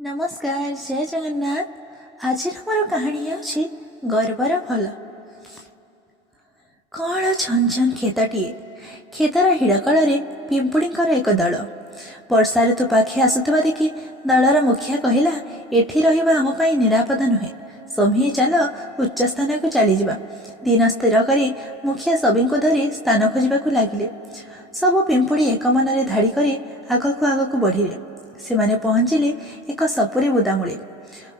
नमस्कार जय जगन्नाथ। आज मोर कहानी अच्छी गर्वर फल। कण छन छन खेतटीए खेतर हिड़कल पिंपुड़ींकर एक दल वर्षा ऋतु पाखे आसुवा देखि दलर मुखिया कहला, एठी रहिबा आम पई निरापद नुहे, सभी चल उच्च स्थान को चली जावा। दिन स्थिर करी मुखिया सभी को धरी स्थान खोजा लगिले। सब पिंपुड़ी एक मनरे धाड़ी करी आगक आगक बढ़िले। से माने पहुँचिले एक सपुरी बुदा मूले।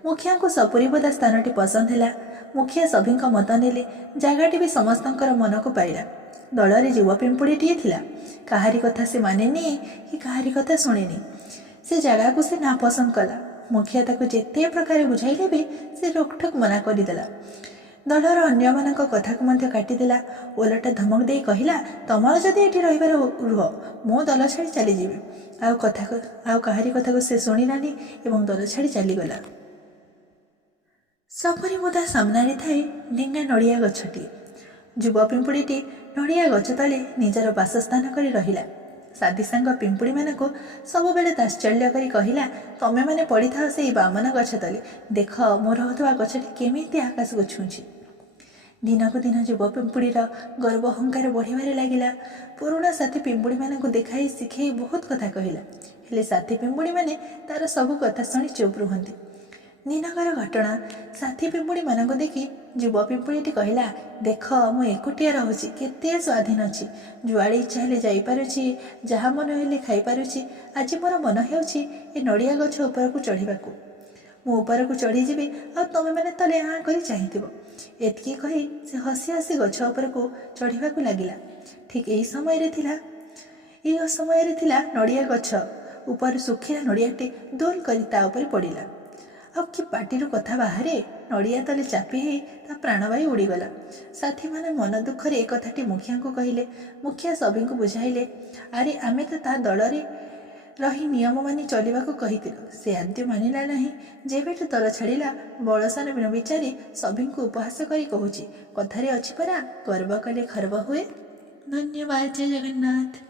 मुखिया को सपुरी बुदा स्थानटी पसंद है। मुखिया सभी मत नेले। जगहटी भी समस्तंकर मन को पाइला। दलरे युवा पिंपुड़ीटीए थिला। काहारी कथा से मानेनी कि काहारी कथा शुणेनी। से जगह को से ना पसंद कला। मुखिया ताको जेते प्रकार बुझाइले भी से रोकठोक मना करदेला। दलर अन्य मान कथा को मध्य काटिदेला। ओलटा धमक दे कहला, तमर जदि एठी रहिबार रुह, मो दल छाड़ी चली जीवी। आउ काहारी कथा को से शुणिलानी एवं दल छाड़ी चलीगला। सपरी मुदा सामने थाए ढेंगा नड़िया गछटी। युवा पिंपुड़ीटी नड़िया गछ तले निजर बासस्थान कर रहिला। साथी सांग पिंपुड़ी मान को सब बेले ताश्चर्य करी कहला, तमे माने पड़ी था से बामन गछ तले, देख मोर होतवा गछटी केमिति आकाश को छुंची। दिन को दिन युवा पिंपुड़ीर गर्व अहंकार बढ़िबारे लागिला। पुराणा साथी पिंपुड़ी मान को देखाई शिखाई बहुत कथा कहला, हेले साथी पिंपुड़ी माने तार सब कथा शुणी चुप रुहंती। दिनकर घटना साथी पिंपुड़ी मान को देखी युवा पिंपुड़ीटी कहला, देख मु एकुटिया रहुची, केते स्वाधीन अच्छी, जुआड़े इच्छा हेले जाई पारुची, जहा मन हेले खाई पारुची। आज मोर मन हेउची ए नड़िया गछ ऊपर को चढ़ीबाकू। मु ऊपर को चढ़ी जीवी आ तमे माने तले हाँ करी चाहिथिबो। एतकी कही से हसी हसी गछ ऊपर को चढ़ीबाकू लागिला। ठीक एही समय रे थिला नड़िया गछ ऊपर सुखिला नड़ियाटे दोल करी ता ऊपर पड़िला। आ कि पाटिरू कथा बाहरे नड़िया तले चापी ही ता प्राणवायु उड़ीगला। साथी माने मन दुखरे एक कथाटी मुखिया को कहले। मुखिया सभी को बुझाइले, अरे आमे तो ता दलरे रही नियम मानि चलिबाकू कहिथिलु, से आद्य मानिला नहीं। जेबेठु दल छाड़िला बलसान बिन विचारी सभी को उपहास करी कहूची, कथारे अछि परा गर्व कले खर्व हुए। धन्यवाद। जय जगन्नाथ।